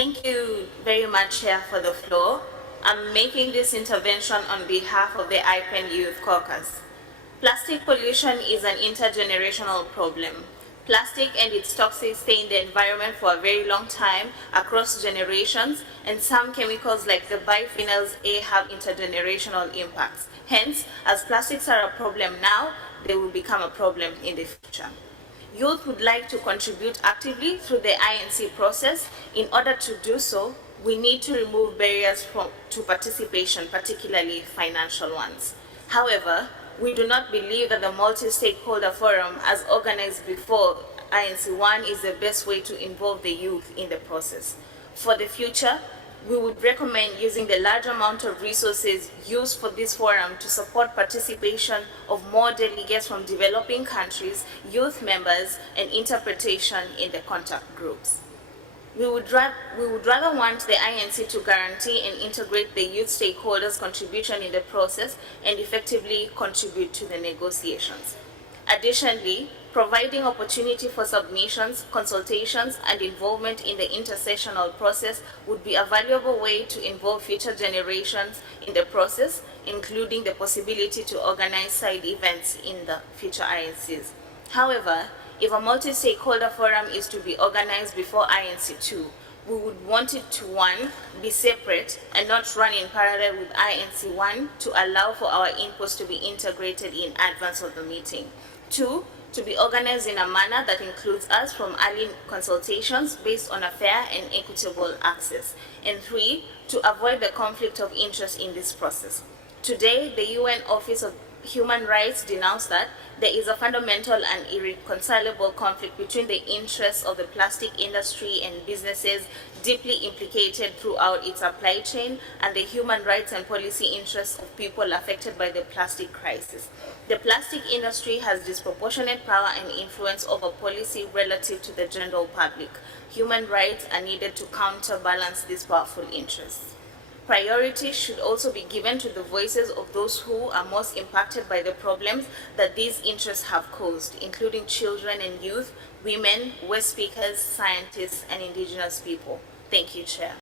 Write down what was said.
Thank you very much, Chair, for the floor. I'm making this intervention on behalf of the IPEN Youth Caucus. Plastic pollution is an intergenerational problem. Plastic and its toxins stay in the environment for a very long time across generations, and some chemicals like the biphenyls A have intergenerational impacts. Hence, as plastics are a problem now, they will become a problem in the future. Youth would like to contribute actively through the INC process. In order to do so, we need to remove barriers to participation, particularly financial ones. However, we do not believe that the multi-stakeholder forum, as organized before INC1, is the best way to involve the youth in the process. For the future, we would recommend using the large amount of resources used for this forum to support participation of more delegates from developing countries, youth members, and interpretation in the contact groups. We would rather want the INC to guarantee and integrate the youth stakeholders' contribution in the process and effectively contribute to the negotiations. Additionally, providing opportunity for submissions, consultations, and involvement in the intersessional process would be a valuable way to involve future generations in the process, including the possibility to organize side events in the future INCs. However, if a multi-stakeholder forum is to be organized before INC2, we would want it to, 1, be separate and not run in parallel with INC1 to allow for our inputs to be integrated in advance of the meeting. 2, to be organized in a manner that includes us from early consultations based on a fair and equitable access. And 3, to avoid the conflict of interest in this process. Today, the UN Office of Human Rights denounced that there is a fundamental and irreconcilable conflict between the interests of the plastic industry and businesses deeply implicated throughout its supply chain and the human rights and policy interests of people affected by the plastic crisis. The plastic industry has disproportionate power and influence over policy relative to the general public. Human rights are needed to counterbalance these powerful interests. Priority should also be given to the voices of those who are most impacted by the problems that these interests have caused, including children and youth, women, West speakers, scientists, and indigenous people. Thank you, Chair.